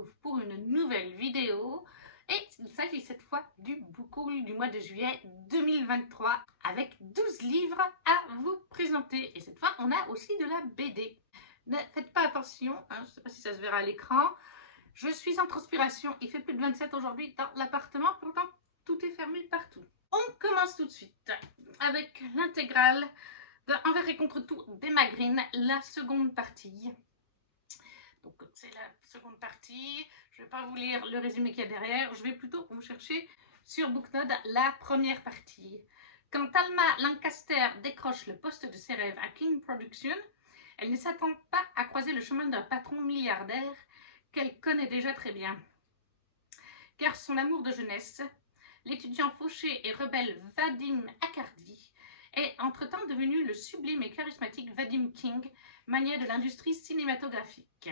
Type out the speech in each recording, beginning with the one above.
retrouve pour une nouvelle vidéo et il s'agit cette fois du book haul du mois de juillet 2023 avec 12 livres à vous présenter. Et cette fois, on a aussi de la BD. Ne faites pas attention, hein, je ne sais pas si ça se verra à l'écran. Je suis en transpiration, il fait plus de 27 aujourd'hui dans l'appartement, pourtant tout est fermé partout. On commence tout de suite avec l'intégrale de Envers et contre tout d'Emma Green, la seconde partie. Donc c'est la seconde partie, je ne vais pas vous lire le résumé qu'il y a derrière, je vais plutôt vous chercher sur Booknode la première partie. Quand Alma Lancaster décroche le poste de ses rêves à King Production, elle ne s'attend pas à croiser le chemin d'un patron milliardaire qu'elle connaît déjà très bien. Car son amour de jeunesse, l'étudiant fauché et rebelle Vadim Akardi, est entre-temps devenu le sublime et charismatique Vadim King, magnat de l'industrie cinématographique.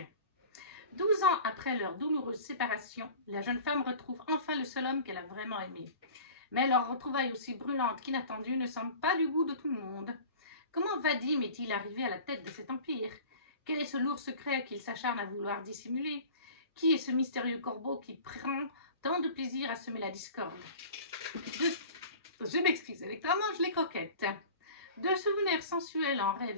12 ans après leur douloureuse séparation, la jeune femme retrouve enfin le seul homme qu'elle a vraiment aimé. Mais leur retrouvaille aussi brûlante qu'inattendue ne semble pas du goût de tout le monde. Comment Vadim est-il arrivé à la tête de cet empire? Quel est ce lourd secret qu'il s'acharne à vouloir dissimuler? Qui est ce mystérieux corbeau qui prend tant de plaisir à semer la discorde? Je m'excuse, électrement, je les croquette. De souvenirs sensuels en rêve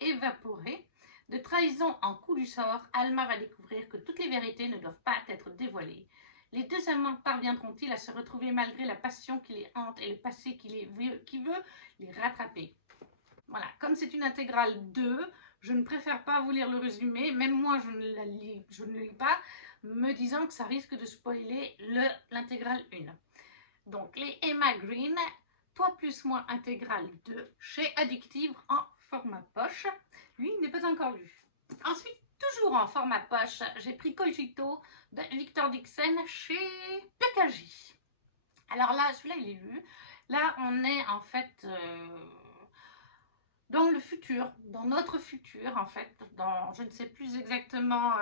évaporés, de trahison en coup du sort, Alma va découvrir que toutes les vérités ne doivent pas être dévoilées. Les deux amants parviendront-ils à se retrouver malgré la passion qui les hante et le passé qui veut les rattraper? Voilà, comme c'est une intégrale 2, je ne préfère pas vous lire le résumé, même moi je ne lis pas, me disant que ça risque de spoiler l'intégrale 1. Donc les Emma Green, Toi plus moi intégrale 2 chez Addictive en format poche. Lui, il n'est pas encore lu. Ensuite, toujours en format poche, j'ai pris Cogito de Victor Dixon chez PKJ. Alors là, celui-là, il est lu. Là, on est en fait dans le futur, dans notre futur en fait, dans je ne sais plus exactement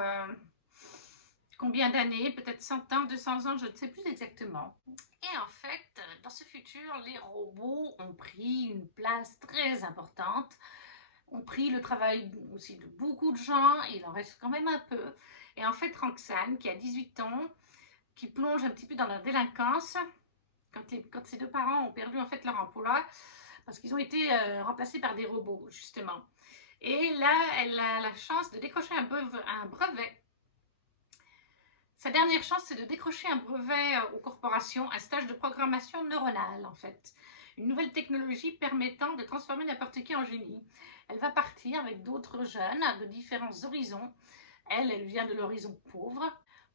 combien d'années, peut-être 100 ans, 200 ans, je ne sais plus exactement. Et en fait, dans ce futur, les robots ont pris une place très importante, ont pris le travail aussi de beaucoup de gens, il en reste quand même un peu. Et en fait, Roxane, qui a 18 ans, qui plonge un petit peu dans la délinquance, quand ses deux parents ont perdu en fait leur emploi, parce qu'ils ont été remplacés par des robots, justement. Et là, elle a la chance de décrocher un brevet. Sa dernière chance, c'est de décrocher un brevet aux corporations, un stage de programmation neuronale, en fait. Une nouvelle technologie permettant de transformer n'importe qui en génie. Elle va partir avec d'autres jeunes de différents horizons. Elle vient de l'horizon pauvre,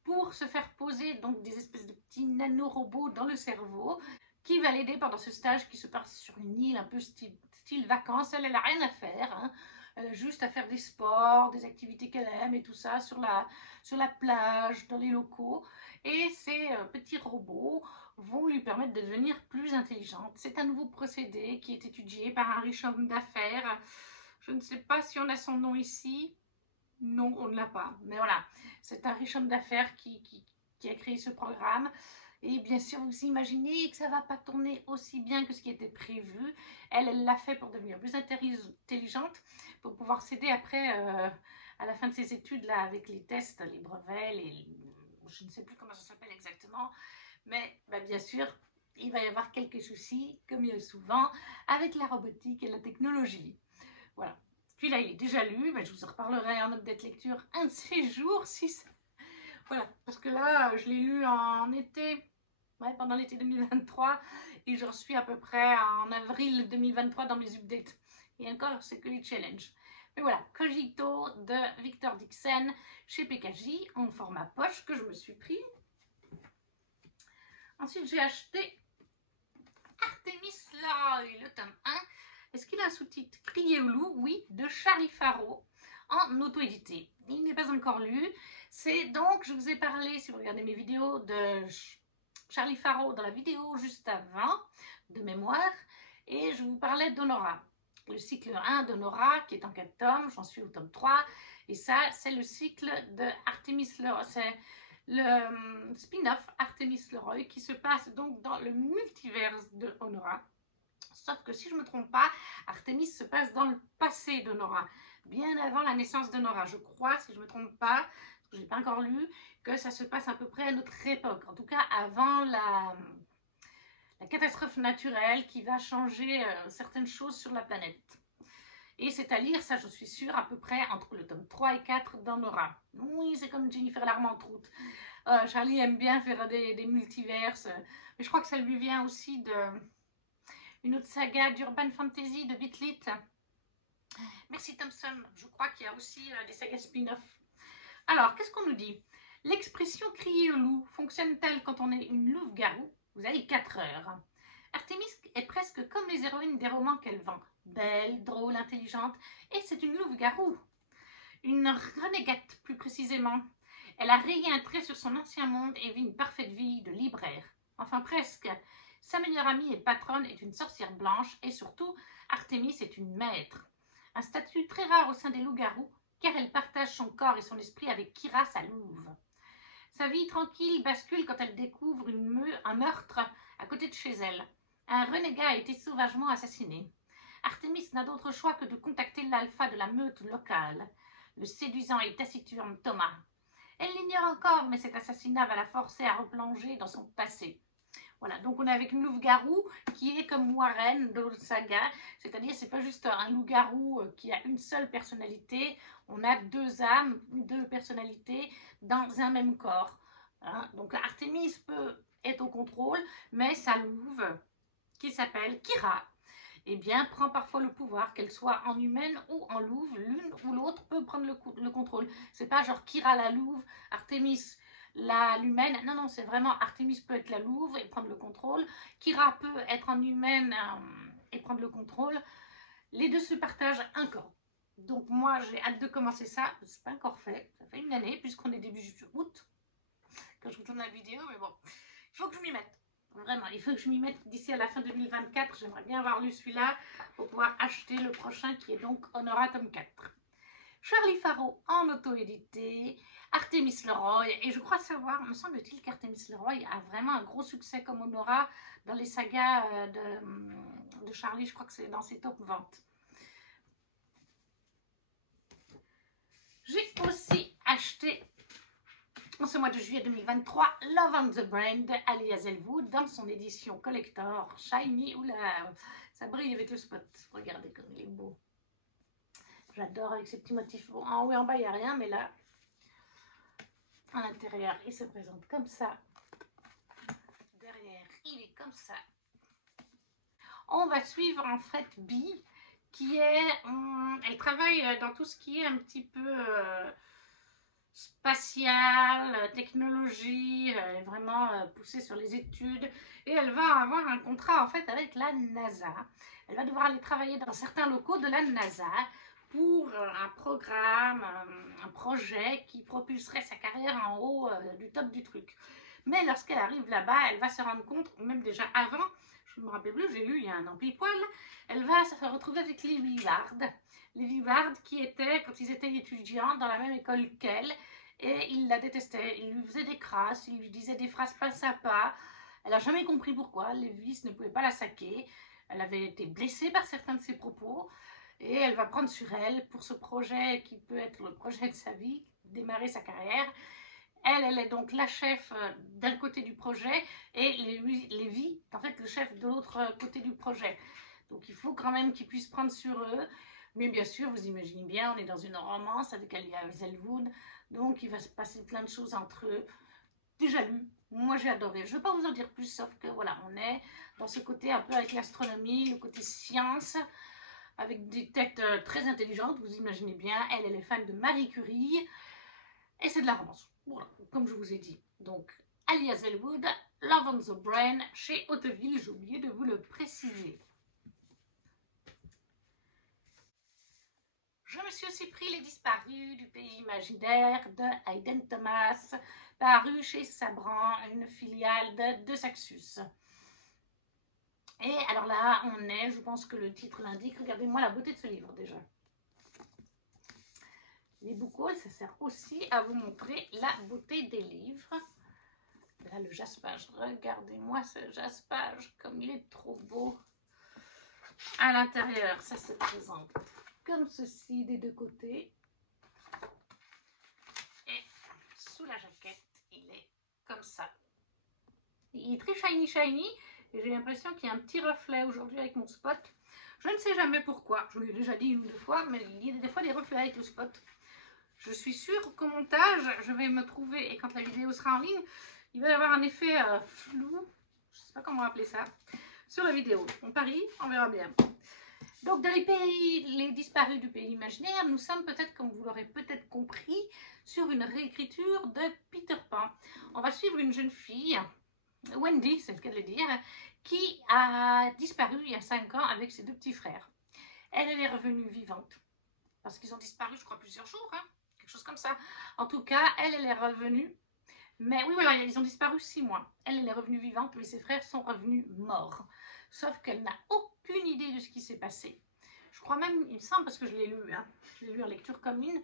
pour se faire poser donc des espèces de petits nanorobots dans le cerveau, qui va l'aider pendant ce stage qui se passe sur une île un peu style vacances. Elle n'a rien à faire, hein. Elle a juste à faire des sports, des activités qu'elle aime et tout ça sur la plage, dans les locaux. Et ces petits robots vont lui permettre de devenir plus intelligente. C'est un nouveau procédé qui est étudié par un riche homme d'affaires. Je ne sais pas si on a son nom ici. Non, on ne l'a pas. Mais voilà, c'est un riche homme d'affaires qui a créé ce programme. Et bien sûr, vous imaginez que ça ne va pas tourner aussi bien que ce qui était prévu. Elle l'a fait pour devenir plus intelligente, pour pouvoir s'aider après, à la fin de ses études, là, avec les tests, les brevets, je ne sais plus comment ça s'appelle exactement. Mais bah, bien sûr, il va y avoir quelques soucis, comme il y a souvent, avec la robotique et la technologie. Voilà. Celui-là, il est déjà lu, mais je vous en reparlerai en update lecture un de ces jours, si ça... Voilà, parce que là, je l'ai lu en été, ouais, pendant l'été 2023, et j'en suis à peu près en avril 2023 dans mes updates. Et encore, c'est que les challenges. Mais voilà, Cogito de Victor Dixon chez PKJ, en format poche, que je me suis pris. Ensuite, j'ai acheté Artemis Leroy, le tome 1. Est-ce qu'il a un sous-titre Crier au loup? Oui, de Charlie Faro, en auto-édité. Il n'est pas encore lu. C'est donc, je vous ai parlé, si vous regardez mes vidéos, de Charlie Faro dans la vidéo juste avant, de mémoire, et je vous parlais d'Honora. Le cycle 1 d'Honora, qui est en 4 tomes, j'en suis au tome 3, et ça, c'est le cycle de Artemis Leroy. C'est le spin-off Artemis Leroy qui se passe donc dans le multiverse de Honora. Sauf que si je ne me trompe pas, Artemis se passe dans le passé d'Honora, bien avant la naissance d'Honora, je crois, si je ne me trompe pas. que je n'ai pas encore lu, que ça se passe à peu près à notre époque, en tout cas avant la catastrophe naturelle qui va changer certaines choses sur la planète. Et c'est à lire, ça je suis sûre, à peu près entre le tome 3 et 4 d'en aura. Oui, c'est comme Jennifer l'Armentroute. Charlie aime bien faire des multiverses, mais je crois que ça lui vient aussi d'une autre saga d'Urban Fantasy de Bitlit. Merci Thompson, je crois qu'il y a aussi des sagas spin-off. Alors, qu'est-ce qu'on nous dit? L'expression crier au loup fonctionne-t-elle quand on est une louve-garou? Vous avez 4 heures. Artémis est presque comme les héroïnes des romans qu'elle vend. Belle, drôle, intelligente, et c'est une louve-garou. Une renégate, plus précisément. Elle a rayé un trait sur son ancien monde et vit une parfaite vie de libraire. Enfin presque. Sa meilleure amie et patronne est une sorcière blanche et surtout, Artémis est une maître. Un statut très rare au sein des loups-garous, car elle partage son corps et son esprit avec Kira, sa louve. Sa vie tranquille bascule quand elle découvre un meurtre à côté de chez elle. Un renégat a été sauvagement assassiné. Artémis n'a d'autre choix que de contacter l'alpha de la meute locale, le séduisant et taciturne Thomas. Elle l'ignore encore, mais cet assassinat va la forcer à replonger dans son passé. Voilà, donc on est avec une louve-garou qui est comme Warren de Saga, c'est-à-dire c'est pas juste un loup-garou qui a une seule personnalité, on a deux âmes, deux personnalités dans un même corps. Hein. Donc Artémis peut être au contrôle, mais sa louve, qui s'appelle Kira, eh bien, prend parfois le pouvoir, qu'elle soit en humaine ou en louve, l'une ou l'autre peut prendre le contrôle. C'est pas genre Kira la louve, Artémis l'humaine. Non, non, c'est vraiment Artémis peut être la louve et prendre le contrôle. Kira peut être en humaine et prendre le contrôle. Les deux se partagent un corps. Donc moi, j'ai hâte de commencer ça. C'est pas encore fait. Ça fait une année puisqu'on est début août quand je retourne la vidéo, mais bon, il faut que je m'y mette. Vraiment, il faut que je m'y mette d'ici à la fin 2024. J'aimerais bien avoir lu celui-là pour pouvoir acheter le prochain qui est donc Honora tome 4. Charlie Faro en auto-édité, Artemis Leroy, et je crois savoir, me semble-t-il qu'Artemis Leroy a vraiment un gros succès comme Honora dans les sagas de Charlie, je crois que c'est dans ses top ventes. J'ai aussi acheté en ce mois de juillet 2023, Love on the Brain de Ali Hazelwood dans son édition collector Shiny. Oula, ça brille avec le spot. Regardez comme il est beau. J'adore avec ces petits motifs. Bon, en haut et en bas, il n'y a rien, mais là, à l'intérieur, il se présente comme ça. Derrière, il est comme ça. On va suivre en fait Bee, qui est... elle travaille dans tout ce qui est un petit peu... spatiale, technologie, elle est vraiment poussée sur les études et elle va avoir un contrat en fait avec la NASA. Elle va devoir aller travailler dans certains locaux de la NASA pour un programme, un projet qui propulserait sa carrière en haut du top du truc. Mais lorsqu'elle arrive là-bas, elle va se rendre compte, même déjà avant, je ne me rappelle plus, j'ai lu il y a un an pile poil, elle va se retrouver avec les Ward. Les Ward qui étaient, quand ils étaient étudiants, dans la même école qu'elle, et il la détestait, il lui faisait des crasses, il lui disait des phrases pas sympas. Elle n'a jamais compris pourquoi, Lévis ne pouvait pas la saquer. Elle avait été blessée par certains de ses propos, et elle va prendre sur elle pour ce projet qui peut être le projet de sa vie, démarrer sa carrière. Elle est donc la chef d'un côté du projet, et Lévi, en fait, le chef de l'autre côté du projet. Donc il faut quand même qu'ils puissent prendre sur eux. Mais bien sûr, vous imaginez bien, on est dans une romance avec Ali Hazelwood, donc il va se passer plein de choses entre eux. Déjà lu, moi j'ai adoré. Je ne vais pas vous en dire plus, sauf que voilà, on est dans ce côté un peu avec l'astronomie, le côté science, avec des têtes très intelligentes, vous imaginez bien. Elle est fan de Marie Curie, et c'est de la romance, voilà, comme je vous ai dit. Donc, Ali Hazelwood, Love on the Brain, chez Hauteville, j'ai oublié de vous le préciser. Je me suis aussi pris Les Disparus du pays imaginaire de Hayden Thomas, paru chez Sabran, une filiale de Saxus. Et alors là, on est, je pense que le titre l'indique, regardez-moi la beauté de ce livre déjà. Les book hauls, ça sert aussi à vous montrer la beauté des livres. Là, le jaspage, regardez-moi ce jaspage, comme il est trop beau. À l'intérieur, ça se présente comme ceci des deux côtés. Et sous la jaquette, il est comme ça. Il est très shiny shiny et j'ai l'impression qu'il y a un petit reflet aujourd'hui avec mon spot. Je ne sais jamais pourquoi, je vous l'ai déjà dit une ou deux fois, mais il y a des fois des reflets avec le spot. Je suis sûre qu'au montage, je vais me trouver, et quand la vidéo sera en ligne, il va y avoir un effet flou, je ne sais pas comment appeler ça, sur la vidéo. On parie, on verra bien. Donc dans les disparus du pays imaginaire, nous sommes peut-être, comme vous l'aurez peut-être compris, sur une réécriture de Peter Pan. On va suivre une jeune fille, Wendy, c'est le cas de le dire, qui a disparu il y a 5 ans avec ses 2 petits frères. Elle est revenue vivante, parce qu'ils ont disparu, je crois, plusieurs jours, hein, quelque chose comme ça. En tout cas, elle est revenue, mais oui, voilà, ils ont disparu 6 mois. Elle est revenue vivante, mais ses frères sont revenus morts. Sauf qu'elle n'a aucune idée de ce qui s'est passé. Je crois même, il me semble, parce que je l'ai lu, hein, je l'ai lu en lecture commune,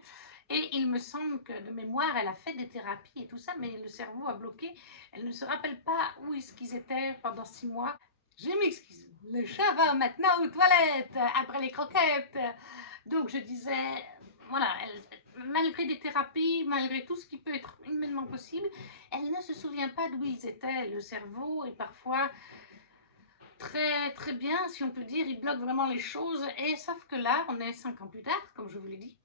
et il me semble que de mémoire, elle a fait des thérapies et tout ça, mais le cerveau a bloqué. Elle ne se rappelle pas où est-ce qu'ils étaient pendant 6 mois. Je m'excuse, le chat va maintenant aux toilettes, après les croquettes. Donc je disais, voilà, malgré des thérapies, malgré tout ce qui peut être humainement possible, elle ne se souvient pas d'où ils étaient. Le cerveau est parfois très bien, si on peut dire, il bloque vraiment les choses. Et sauf que là, on est 5 ans plus tard, comme je vous l'ai dit,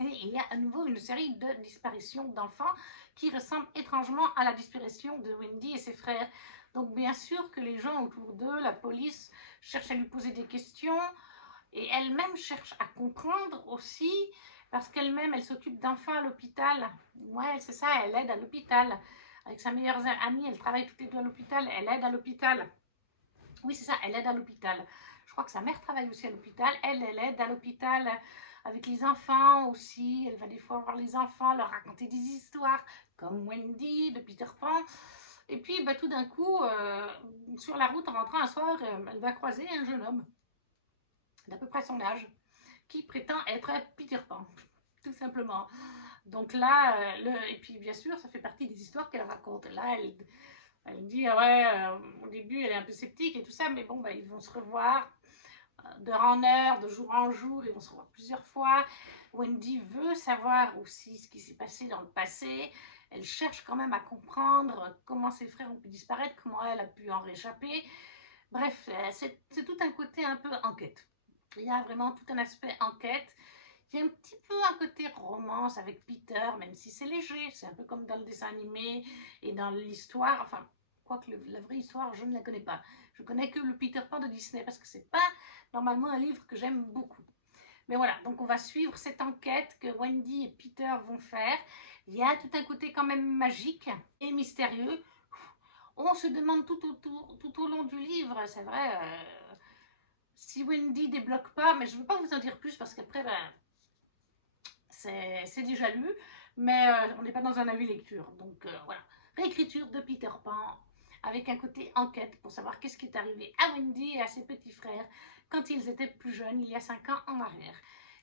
et il y a à nouveau une série de disparitions d'enfants qui ressemblent étrangement à la disparition de Wendy et ses frères. Donc bien sûr que les gens autour d'eux, la police, cherchent à lui poser des questions et elle-même cherche à comprendre aussi parce qu'elle-même, elle s'occupe d'enfants à l'hôpital. Ouais, c'est ça, elle aide à l'hôpital. Avec sa meilleure amie, elle travaille toutes les deux à l'hôpital, elle aide à l'hôpital. Oui, c'est ça, elle aide à l'hôpital. Je crois que sa mère travaille aussi à l'hôpital. Elle aide à l'hôpital avec les enfants aussi. Elle va des fois voir les enfants, leur raconter des histoires, comme Wendy de Peter Pan. Et puis, bah, tout d'un coup, sur la route, en rentrant un soir, elle va croiser un jeune homme d'à peu près son âge qui prétend être Peter Pan, tout simplement. Donc là, et puis bien sûr, ça fait partie des histoires qu'elle raconte. Là, elle dit, ah ouais, au début, elle est un peu sceptique et tout ça, mais bon, bah, ils vont se revoir d'heure en heure, de jour en jour, ils vont se revoir plusieurs fois. Wendy veut savoir aussi ce qui s'est passé dans le passé. Elle cherche quand même à comprendre comment ses frères ont pu disparaître, comment elle a pu en réchapper. Bref, c'est tout un côté un peu enquête. Il y a vraiment tout un aspect enquête. Il y a un petit peu un côté romance avec Peter, même si c'est léger. C'est un peu comme dans le dessin animé et dans l'histoire. Enfin, quoique la vraie histoire, je ne la connais pas. Je connais que le Peter Pan de Disney parce que c'est pas normalement un livre que j'aime beaucoup. Mais voilà, donc on va suivre cette enquête que Wendy et Peter vont faire. Il y a tout un côté quand même magique et mystérieux. On se demande tout au long du livre, c'est vrai, si Wendy débloque pas, mais je ne veux pas vous en dire plus parce qu'après, ben, c'est déjà lu, mais on n'est pas dans un avis lecture. Donc voilà, réécriture de Peter Pan avec un côté enquête pour savoir qu'est-ce qui est arrivé à Wendy et à ses petits frères quand ils étaient plus jeunes, il y a 5 ans en arrière.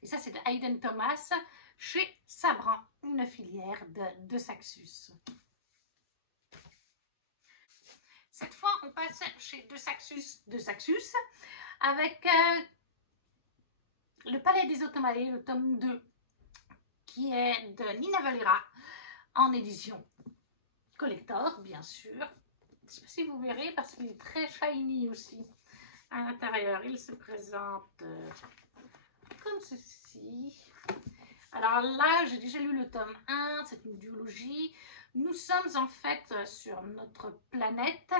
Et ça, c'est de Hayden Thomas chez Sabran, une filière de Saxus. Cette fois, on passe chez De Saxus avec Le Palais des Automates, le tome 2, qui est de Nina Valera en édition collector, bien sûr. Je ne sais pas si vous verrez parce qu'il est très shiny aussi. À l'intérieur, il se présente comme ceci. Alors là, j'ai déjà lu le tome 1, c'est une duologie. Nous sommes en fait sur notre planète.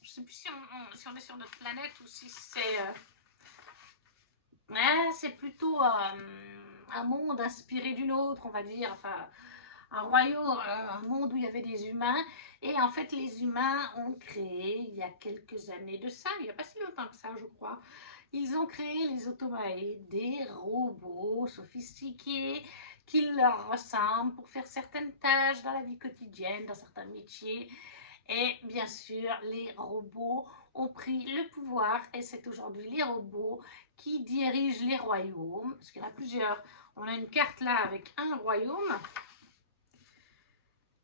Je ne sais plus si on est sur notre planète ou si c'est... c'est plutôt un monde inspiré d'une autre, on va dire. Enfin, un royaume, un monde où il y avait des humains. Et en fait, les humains ont créé, il y a quelques années de ça, il n'y a pas si longtemps que ça, je crois, ils ont créé les automates, des robots sophistiqués qui leur ressemblent pour faire certaines tâches dans la vie quotidienne, dans certains métiers. Et bien sûr, les robots ont pris le pouvoir et c'est aujourd'hui les robots qui dirigent les royaumes. Parce qu'il y en a plusieurs. On a une carte là avec un royaume.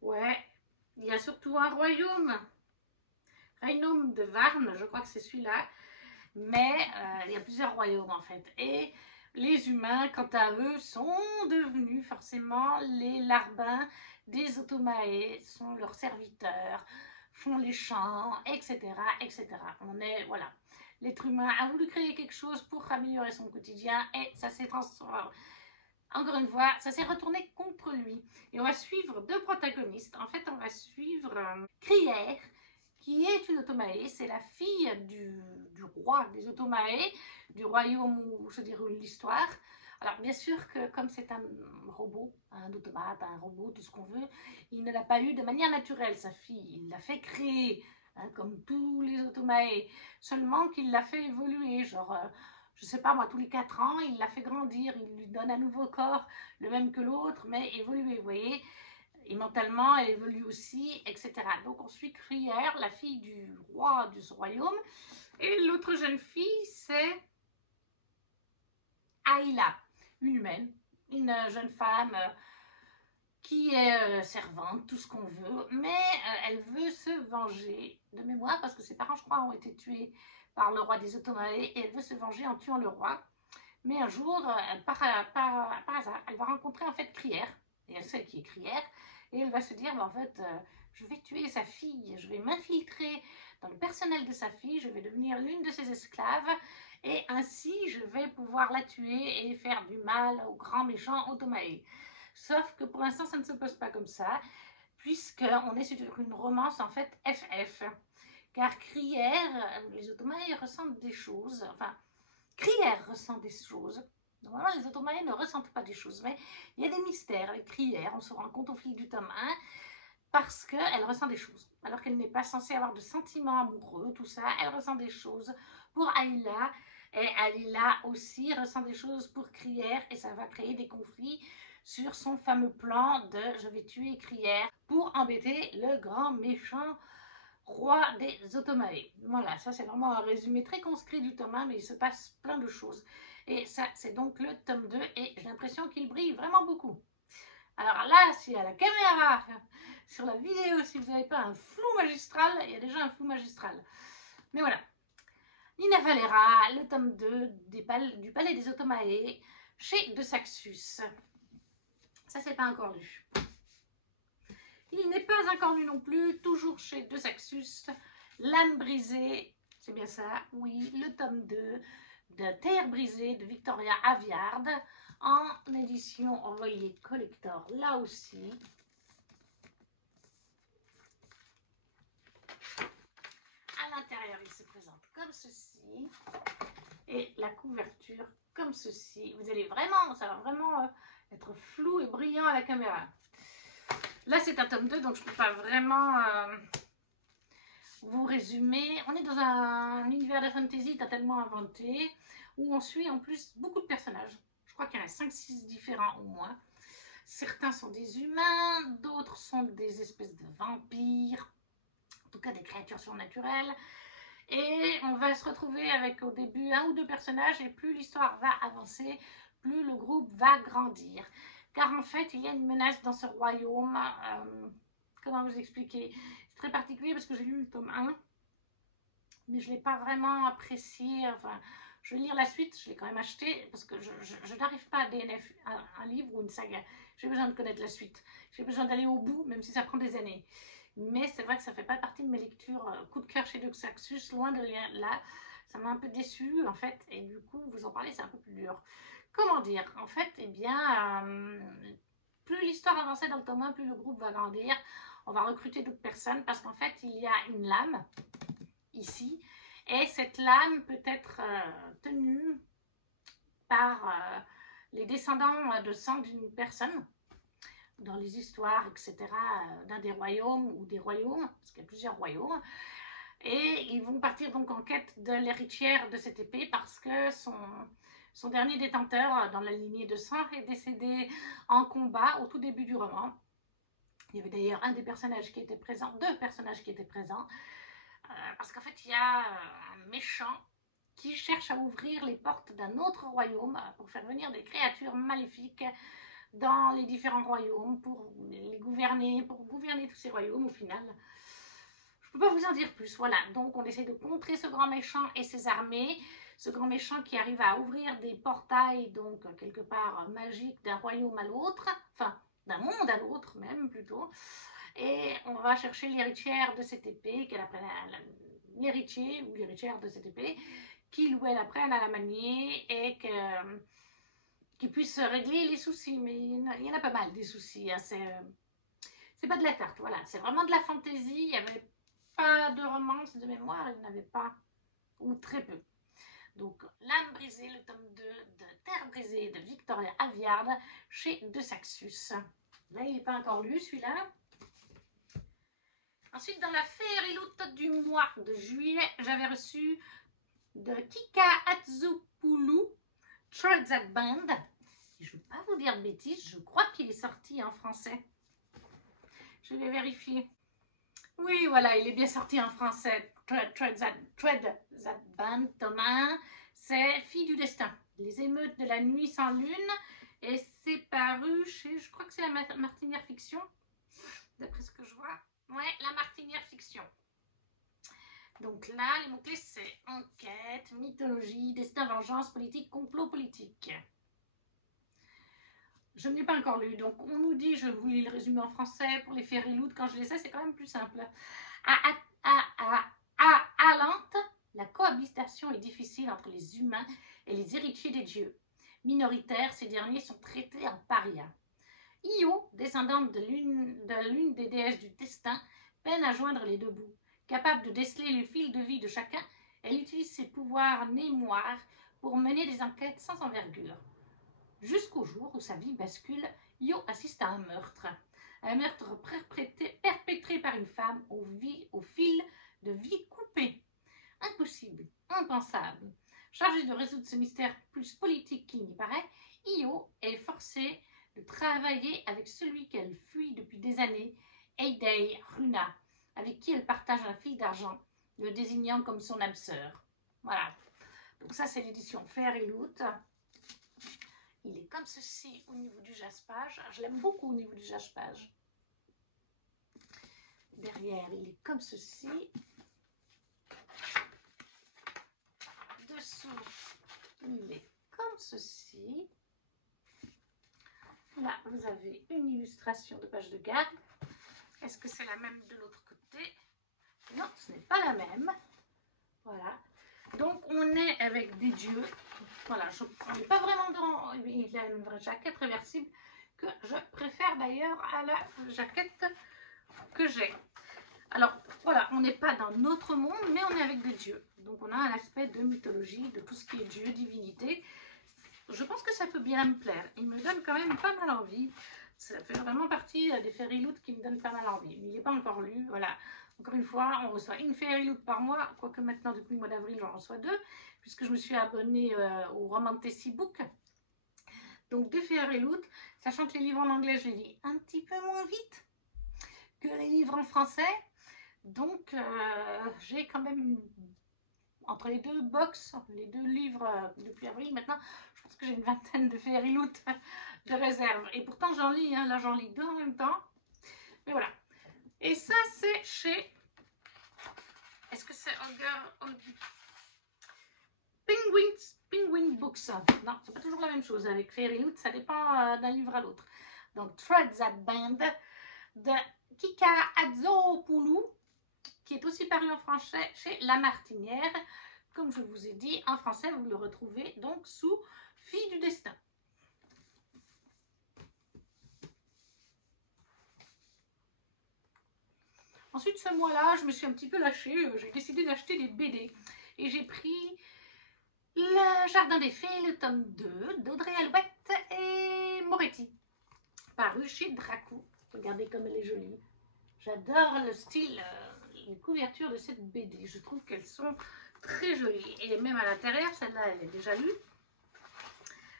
Ouais, il y a surtout un royaume. De Varne, je crois que c'est celui-là. Mais il y a plusieurs royaumes en fait. Et Les humains, quant à eux, sont devenus forcément les larbins des Automae, sont leurs serviteurs, font les chants, etc., etc. On est, voilà. L'être humain a voulu créer quelque chose pour améliorer son quotidien et ça s'est transformé. Encore une fois, ça s'est retourné contre lui. Et on va suivre deux protagonistes. En fait, on va suivre Crière, qui est une Automae. C'est la fille du roi des Automae, du royaume où se déroule l'histoire. Alors, bien sûr que comme c'est un robot, un automate, un robot, tout ce qu'on veut, il ne l'a pas eu de manière naturelle, sa fille. Il l'a fait créer, hein, comme tous les Automae. Seulement qu'il l'a fait évoluer, genre... je sais pas moi, tous les 4 ans, il la fait grandir, il lui donne un nouveau corps, le même que l'autre, mais évolué, vous voyez. Et mentalement, elle évolue aussi, etc. Donc on suit Crière, la fille du roi de ce royaume. Et l'autre jeune fille, c'est Ayla, une humaine, une jeune femme qui est servante, tout ce qu'on veut, mais elle veut se venger de mémoire, parce que ses parents, je crois, ont été tués par le roi des Ottomanes, et elle veut se venger en tuant le roi. Mais un jour, par hasard, elle va rencontrer en fait Crière, et elle sait qui est Crière, et elle va se dire, bah, en fait, je vais tuer sa fille, je vais m'infiltrer dans le personnel de sa fille, je vais devenir l'une de ses esclaves, et ainsi je vais pouvoir la tuer et faire du mal au grand méchant Otomae. Sauf que pour l'instant, ça ne se passe pas comme ça, puisqu'on est sur une romance en fait FF. Car Crière, les Ottomanes ressentent des choses, enfin, Crière ressent des choses. Normalement, les Ottomanes ne ressentent pas des choses, mais il y a des mystères avec Crière. On se rend compte au fil du tome 1 parce qu'elle ressent des choses. Alors qu'elle n'est pas censée avoir de sentiments amoureux, tout ça, elle ressent des choses pour Ayla. Et Ayla aussi ressent des choses pour Crière et ça va créer des conflits sur son fameux plan de je vais tuer Crière pour embêter le grand méchant roi des Ottomanes. Voilà, ça c'est vraiment un résumé très conscrit du tome 1, mais il se passe plein de choses. Et ça, c'est donc le tome 2, et j'ai l'impression qu'il brille vraiment beaucoup. Alors là, si à la caméra, sur la vidéo, si vous n'avez pas un flou magistral, il y a déjà un flou magistral. Mais voilà. Nina Valera, le tome 2 du Palais des Ottomanes, chez De Saxus. Ça, c'est pas encore lu. Il n'est pas encore lu non plus, toujours chez De Saxus, L'âme brisée, c'est bien ça, oui, le tome 2 de Terre brisée de Victoria Aveyard, en édition envoyée collector, là aussi. À l'intérieur, il se présente comme ceci, et la couverture comme ceci. Vous allez vraiment, ça va vraiment être flou et brillant à la caméra. Là, c'est un tome 2, donc je ne peux pas vraiment vous résumer. On est dans un univers de fantasy totalement inventé, où on suit en plus beaucoup de personnages. Je crois qu'il y en a 5-6 différents au moins. Certains sont des humains, d'autres sont des espèces de vampires, en tout cas des créatures surnaturelles. Et on va se retrouver avec au début un ou deux personnages, et plus l'histoire va avancer, plus le groupe va grandir. Car en fait, il y a une menace dans ce royaume. Comment vous expliquer? C'est très particulier parce que j'ai lu le tome 1, mais je ne l'ai pas vraiment apprécié. Enfin, je vais lire la suite, je l'ai quand même acheté parce que je n'arrive pas à DNF un livre ou une saga. J'ai besoin de connaître la suite. J'ai besoin d'aller au bout, même si ça prend des années. Mais c'est vrai que ça ne fait pas partie de mes lectures coup de cœur chez De Saxus, loin de là. Ça m'a un peu déçue en fait, et du coup, vous en parler, c'est un peu plus dur. Comment dire? En fait, eh bien, plus l'histoire avançait dans le tome 1, plus le groupe va grandir. On va recruter d'autres personnes parce qu'en fait, il y a une lame ici, et cette lame peut être tenue par les descendants de sang d'une personne dans les histoires, etc., d'un des royaumes ou des royaumes, parce qu'il y a plusieurs royaumes, et ils vont partir donc en quête de l'héritière de cette épée parce que son dernier détenteur dans la lignée de sang est décédé en combat au tout début du roman. Il y avait d'ailleurs un des personnages qui était présent, deux personnages qui étaient présents, parce qu'en fait il y a un méchant qui cherche à ouvrir les portes d'un autre royaume pour faire venir des créatures maléfiques dans les différents royaumes pour les gouverner, pour gouverner tous ces royaumes au final. Je ne peux pas vous en dire plus, voilà. Donc on essaie de contrer ce grand méchant et ses armées. ce grand méchant qui arrive à ouvrir des portails, donc quelque part magiques, d'un royaume à l'autre, enfin d'un monde à l'autre même plutôt. Et on va chercher l'héritière de cette épée, qu'elle apprenne l'héritier ou l'héritière de cette épée, qu'il ou elle apprenne à la manier et qu'il puisse régler les soucis. Mais il y en a pas mal des soucis, hein. C'est pas de la tarte, voilà, c'est vraiment de la fantaisie. Il n'y avait pas de romance de mémoire, il n'y en avait pas, ou très peu. Donc, L'âme brisée, le tome 2 de Terre brisée de Victoria Aveyard chez De Saxus. Là, il n'est pas encore lu, celui-là. Ensuite, dans la Féeriloute du mois de juillet, j'avais reçu de Kika Atsupoulou, Threads That Band. Et je ne veux pas vous dire de bêtises, je crois qu'il est sorti en français. Je vais vérifier. Oui, voilà, il est bien sorti en français. Threads That Band, tome 1, c'est Fille du destin. Les émeutes de la nuit sans lune. Et c'est paru chez, je crois que c'est la Martinière Fiction, d'après ce que je vois. Ouais, la Martinière Fiction. Donc là, les mots-clés, c'est enquête, mythologie, destin, vengeance, politique, complot politique. Je ne l'ai pas encore lu, donc on nous dit, je vous lis le résumé en français, pour les Féeriloutes, quand je les ai, c'est quand même plus simple. À Alante, la cohabitation est difficile entre les humains et les héritiers des dieux. Minoritaires, ces derniers sont traités en parias. Io, descendante de l'une des déesses du destin, peine à joindre les deux bouts. Capable de déceler le fil de vie de chacun, elle utilise ses pouvoirs mémoire pour mener des enquêtes sans envergure. Jusqu'au jour où sa vie bascule, Io assiste à un meurtre. Un meurtre perpétré par une femme au fil de vie coupé. Impossible, impensable. Chargée de résoudre ce mystère plus politique qu'il n'y paraît, Io est forcée de travailler avec celui qu'elle fuit depuis des années, Eidei Runa, avec qui elle partage un fil d'argent, le désignant comme son âme sœur. Voilà. Donc ça, c'est l'édition Féeriloute. Il est comme ceci au niveau du jaspage. Je l'aime beaucoup au niveau du jaspage. Derrière, il est comme ceci. Dessous, il est comme ceci. Là, vous avez une illustration de page de garde. Est-ce que c'est la même de l'autre côté? Non, ce n'est pas la même. Voilà. Donc, on est avec des dieux. Voilà, on n'est pas vraiment dans... Il a une vraie jaquette réversible que je préfère d'ailleurs à la jaquette que j'ai. Alors, voilà, on n'est pas dans notre monde, mais on est avec des dieux. Donc, on a un aspect de mythologie, de tout ce qui est dieu, divinité. Je pense que ça peut bien me plaire. Il me donne quand même pas mal envie. Ça fait vraiment partie des Féeriloutes qui me donnent pas mal envie. Mais il n'est pas encore lu, voilà. Encore une fois, on reçoit une Féeriloute par mois, quoique maintenant, depuis le mois d'avril, j'en reçois 2, puisque je me suis abonnée au Romantasy Book. Donc, des Féeriloutes, sachant que les livres en anglais, je les lis un petit peu moins vite que les livres en français. Donc, j'ai quand même, entre les deux box, les deux livres depuis avril maintenant, je pense que j'ai une vingtaine de Féeriloutes de réserve. Et pourtant, j'en lis, hein, là j'en lis 2 en même temps. Mais voilà. Et ça, c'est chez... Est-ce que c'est Penguin Books? Non, c'est pas toujours la même chose. Avec Féeriloute, ça dépend d'un livre à l'autre. Donc, Threads That Band de Kika Atsupoulou, qui est aussi paru en français chez La Martinière. Comme je vous ai dit, en français, vous le retrouvez donc sous Fille du destin. Ensuite, ce mois-là, je me suis un petit peu lâchée. J'ai décidé d'acheter des BD. Et j'ai pris Le Jardin des Fées, le tome 2 d'Audrey Alouette et Moretti, paru chez Dracou. Regardez comme elle est jolie. J'adore le style, les couvertures de cette BD. Je trouve qu'elles sont très jolies. Et même à l'intérieur, celle-là, elle est déjà lue.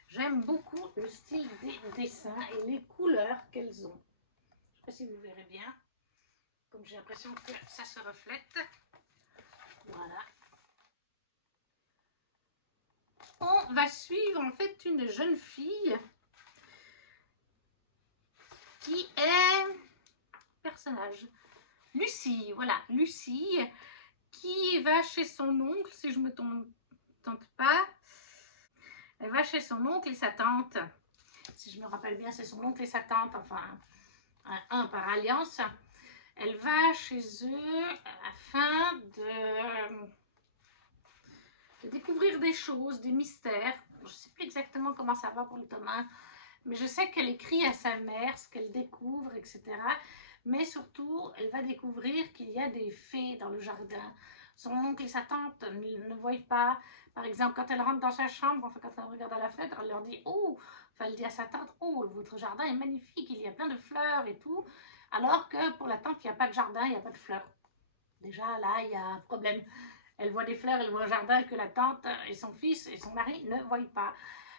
J'aime beaucoup le style des dessins et les couleurs qu'elles ont. Je ne sais pas si vous verrez bien. Comme j'ai l'impression que ça se reflète. Voilà. On va suivre en fait une jeune fille qui est personnage. Lucie, voilà, Lucie qui va chez son oncle, si je me trompe tente pas. Elle va chez son oncle et sa tante. Si je me rappelle bien, c'est son oncle et sa tante, enfin, un par alliance. Elle va chez eux afin de découvrir des choses, des mystères. Je ne sais plus exactement comment ça va pour le tome 1, mais je sais qu'elle écrit à sa mère ce qu'elle découvre, etc. Mais surtout, elle va découvrir qu'il y a des fées dans le jardin. Son oncle et sa tante ne voient pas. Par exemple, quand elle rentre dans sa chambre, enfin quand elle regarde à la fenêtre, elle leur dit « Oh !» Enfin, elle dit à sa tante « Oh, votre jardin est magnifique, il y a plein de fleurs et tout. » Alors que pour la tante, il n'y a pas de jardin, il n'y a pas de fleurs. Déjà, là, il y a un problème. Elle voit des fleurs, elle voit un jardin que la tante et son fils et son mari ne voient pas.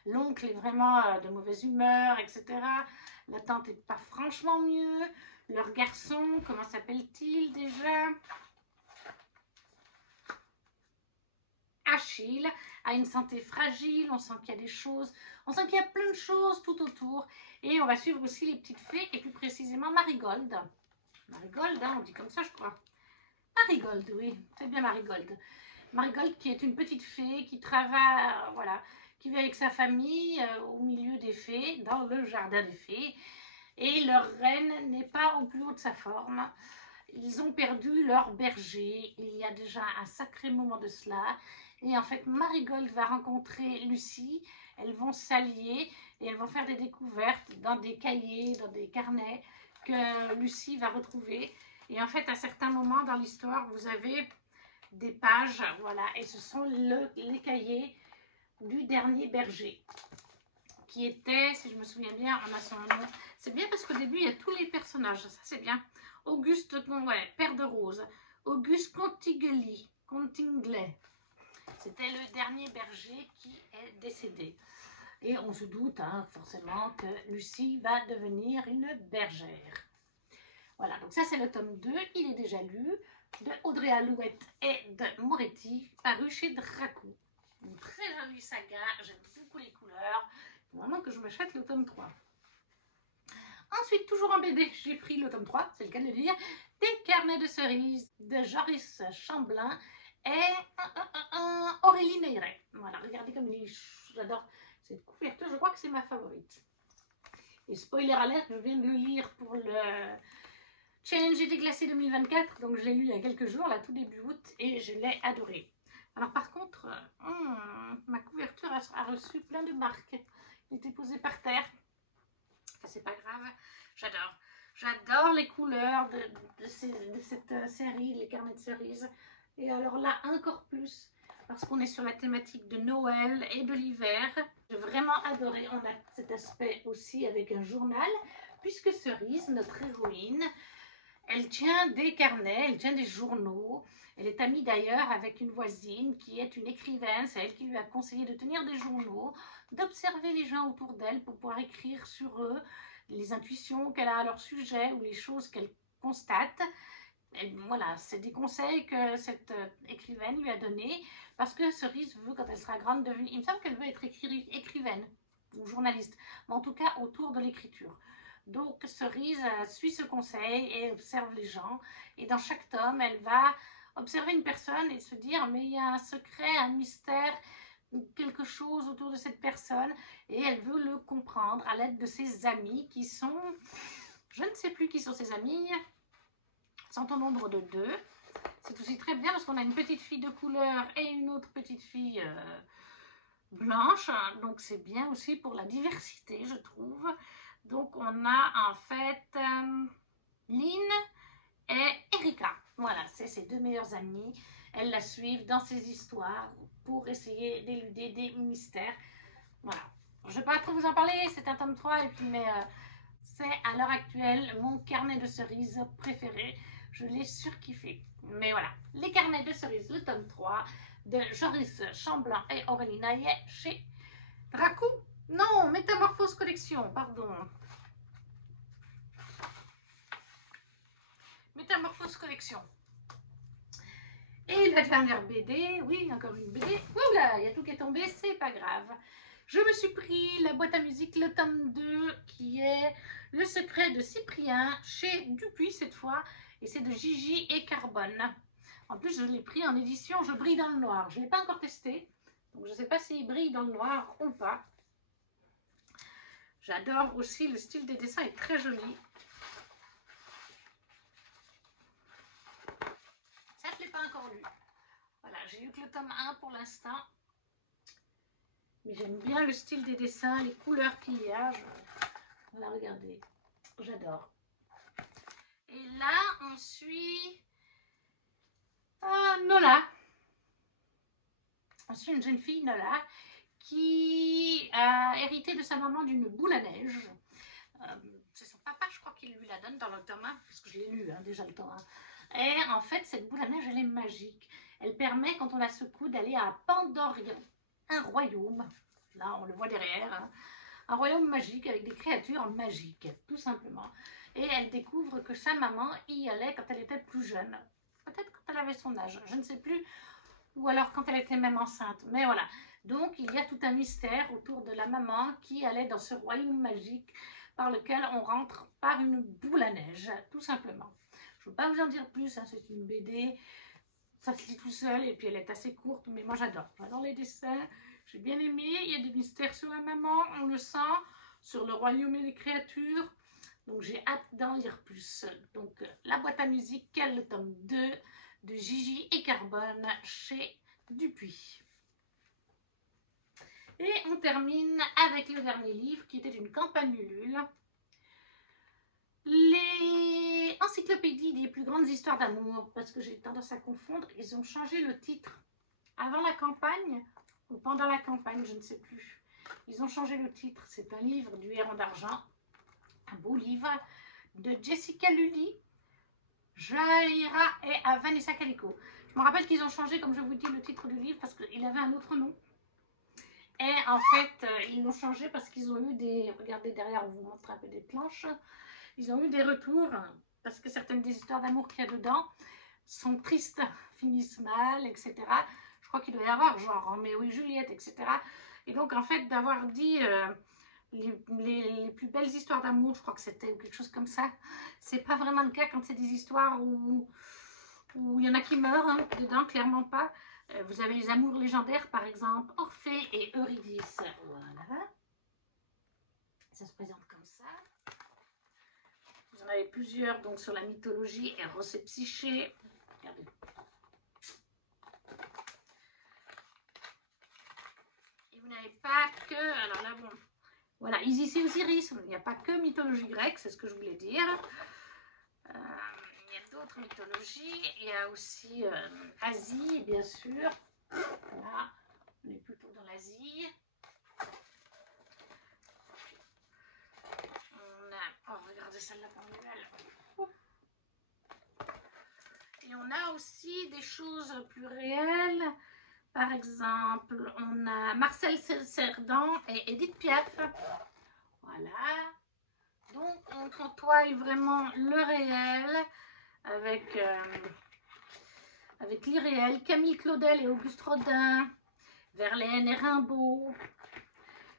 L'oncle est vraiment de mauvaise humeur, etc. La tante n'est pas franchement mieux. Leur garçon, comment s'appelle-t-il déjà? Achille a une santé fragile, on sent qu'il y a des choses, on sent qu'il y a plein de choses tout autour. Et on va suivre aussi les petites fées, et plus précisément Marigold. Marigold, hein, on dit comme ça, je crois. Marigold, oui, c'est bien Marigold. Marigold qui est une petite fée qui travaille, voilà, qui vit avec sa famille au milieu des fées, dans le jardin des fées. Et leur reine n'est pas au plus haut de sa forme. Ils ont perdu leur berger, il y a déjà un sacré moment de cela. Et en fait, Marigold va rencontrer Lucie, elles vont s'allier et elles vont faire des découvertes dans des cahiers, dans des carnets que Lucie va retrouver. Et en fait, à certains moments dans l'histoire, vous avez des pages, voilà, et ce sont les cahiers du dernier berger, qui était, si je me souviens bien, on a son nom. C'est bien parce qu'au début, il y a tous les personnages, ça c'est bien. Auguste, ouais, père de Rose, Auguste Contingeli, c'était le dernier berger qui est décédé. Et on se doute hein, forcément que Lucie va devenir une bergère. Voilà, donc ça c'est le tome 2, il est déjà lu, de Audrey Alouette et de Moretti, paru chez Dracou. Une très jolie saga, j'aime beaucoup les couleurs, il faut vraiment que je m'achète le tome 3. Ensuite, toujours en BD, j'ai pris le tome 3, c'est le cas de le dire, des carnets de cerises de Joris Chamblin et Aurélie Neyret. Voilà, regardez comme il est, j'adore cette couverture, je crois que c'est ma favorite. Et spoiler alert, je viens de le lire pour le Challenge été glacé 2024, donc je l'ai lu il y a quelques jours, là, tout début août, et je l'ai adoré. Alors par contre, ma couverture a reçu plein de marques. Il était posé par terre. Enfin, c'est pas grave, j'adore. J'adore les couleurs de cette série, les carnets de cerises. Et alors là, encore plus, parce qu'on est sur la thématique de Noël et de l'hiver. J'ai vraiment adoré. On a cet aspect aussi avec un journal, puisque Cerise, notre héroïne, elle tient des carnets, elle tient des journaux. Elle est amie d'ailleurs avec une voisine qui est une écrivaine. C'est elle qui lui a conseillé de tenir des journaux, d'observer les gens autour d'elle pour pouvoir écrire sur eux, les intuitions qu'elle a à leur sujet ou les choses qu'elle constate. Et voilà, c'est des conseils que cette écrivaine lui a donnés parce que Cerise veut, quand elle sera grande, devenir... Il me semble qu'elle veut être écrivaine ou journaliste, mais en tout cas autour de l'écriture. Donc Cerise suit ce conseil et observe les gens. Et dans chaque tome, elle va observer une personne et se dire mais il y a un secret, un mystère, quelque chose autour de cette personne. Et elle veut le comprendre à l'aide de ses amis qui sont... Je ne sais plus qui sont ses amis. Sont au nombre de 2. C'est aussi très bien parce qu'on a une petite fille de couleur et une autre petite fille blanche. Donc c'est bien aussi pour la diversité, je trouve. Donc on a en fait Lynn et Erika. Voilà, c'est ses 2 meilleures amies. Elles la suivent dans ses histoires pour essayer d'éluder des mystères. Voilà. Je ne vais pas trop vous en parler, c'est un tome 3 et puis mais c'est à l'heure actuelle mon carnet de cerises préféré. Je l'ai surkiffé. Mais voilà, les carnets de cerises, le tome 3 de Joris Chamblin et Aurélie Neyret chez Dracou. Non, Métamorphose Collection, pardon. Métamorphose Collection. Et la dernière BD, oui, encore une BD. Oula, il y a tout qui est tombé, c'est pas grave. Je me suis pris la boîte à musique, le tome 2, qui est Le secret de Cyprien, chez Dupuis cette fois, et c'est de Gigi et Carbone. En plus, je l'ai pris en édition Je brille dans le noir. Je ne l'ai pas encore testé, Donc je ne sais pas s'il brille dans le noir ou pas. J'adore aussi, le style des dessins est très joli. Ça, je ne l'ai pas encore lu. Voilà, j'ai eu que le tome 1 pour l'instant. Mais j'aime bien le style des dessins, les couleurs qu'il y a. Voilà, regardez. J'adore. Et là, on suit Nola. On suit une jeune fille, Nola, qui a hérité de sa maman d'une boule à neige. C'est son papa, je crois, qui lui la donne dans le tome 1, parce que je l'ai lu déjà le tome 1. Et en fait, cette boule à neige, elle est magique. Elle permet, quand on la secoue, d'aller à Pandorion, un royaume. Là, on le voit derrière. Hein. Un royaume magique avec des créatures magiques, tout simplement. Et elle découvre que sa maman y allait quand elle était plus jeune. Peut-être quand elle avait son âge, je ne sais plus. Ou alors quand elle était même enceinte. Mais voilà. Donc, il y a tout un mystère autour de la maman qui allait dans ce royaume magique par lequel on rentre par une boule à neige, tout simplement. Je ne veux pas vous en dire plus, hein, c'est une BD, ça se lit tout seul et puis elle est assez courte, mais moi j'adore. J'adore les dessins, j'ai bien aimé, il y a des mystères sur la maman, on le sent, sur le royaume et les créatures, donc j'ai hâte d'en lire plus. Donc la boîte à musique, le tome 2 de Gigi et Carbone chez Dupuis. Et on termine avec le dernier livre qui était une campagne Ulule. Les encyclopédies des plus grandes histoires d'amour, parce que j'ai tendance à confondre, ils ont changé le titre avant la campagne ou pendant la campagne, je ne sais plus. Ils ont changé le titre, c'est un livre du Héron d'Argent, un beau livre de Jessica Lully, Jaira et Vanessa Calico. Je me rappelle qu'ils ont changé, comme je vous dis, le titre du livre parce qu'il avait un autre nom. Et en fait, ils l'ont changé parce qu'ils ont eu des... Regardez derrière, on vous montre un peu des planches. Ils ont eu des retours parce que certaines des histoires d'amour qu'il y a dedans sont tristes, finissent mal, etc. Je crois qu'il doit y avoir genre Roméo et Juliette, etc. Et donc, en fait, d'avoir dit les plus belles histoires d'amour, je crois que c'était quelque chose comme ça, c'est pas vraiment le cas quand c'est des histoires où il y en a qui meurent hein, dedans, clairement pas. Vous avez les amours légendaires, par exemple, Orphée et Eurydice. Voilà. Ça se présente comme ça. Vous en avez plusieurs donc sur la mythologie, Eros et Psyché. Regardez. Et vous n'avez pas que... Alors là, bon... Voilà, Isis et Osiris. Il n'y a pas que mythologie grecque, c'est ce que je voulais dire. Il y a d'autres mythologies. Il y a aussi Asie, bien sûr. Là, on est plutôt dans l'Asie. On a... Oh, regardez celle-là parmi elles. Et on a aussi des choses plus réelles. Par exemple, on a Marcel Cerdan et Edith Piaf. Voilà. Donc, on côtoie vraiment le réel avec l'irréel. Camille Claudel et Auguste Rodin. Verlaine et Rimbaud.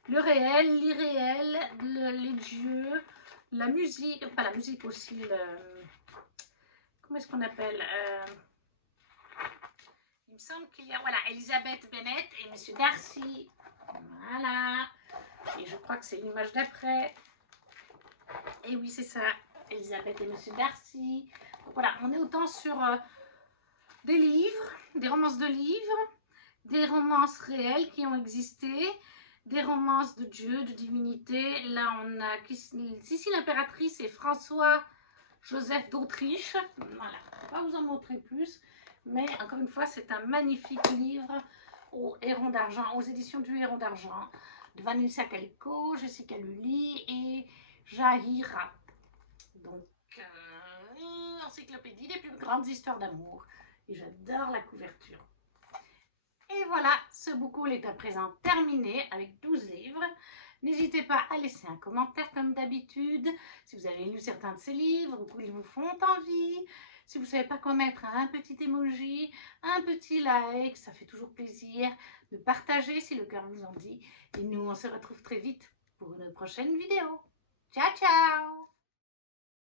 Le réel, l'irréel, les dieux, la musique, pas la musique aussi, comment est-ce qu'on appelle il me semble qu'il y a, voilà, Elisabeth Bennett et Monsieur Darcy. Voilà. Et je crois que c'est l'image d'après. Et oui, c'est ça. Elisabeth et Monsieur Darcy. Donc voilà, on est autant sur des livres, des romances de livres, des romances réelles qui ont existé, des romances de Dieu, de divinité. Là, on a Sissi l'impératrice et François-Joseph d'Autriche. Voilà, je ne vais pas vous en montrer plus. Mais encore une fois, c'est un magnifique livre au Héron d'Argent, aux éditions du Héron d'Argent, de Vanessa Calico, Jessica Lully et Jaira. Donc, encyclopédie des plus grandes histoires d'amour. Et j'adore la couverture. Et voilà, ce book haul est à présent terminé avec 12 livres. N'hésitez pas à laisser un commentaire comme d'habitude. Si vous avez lu certains de ces livres ou qu'ils vous font envie. Si vous ne savez pas quoi mettre, un petit emoji, un petit like, ça fait toujours plaisir de partager si le cœur vous en dit. Et nous, on se retrouve très vite pour une prochaine vidéo. Ciao, ciao!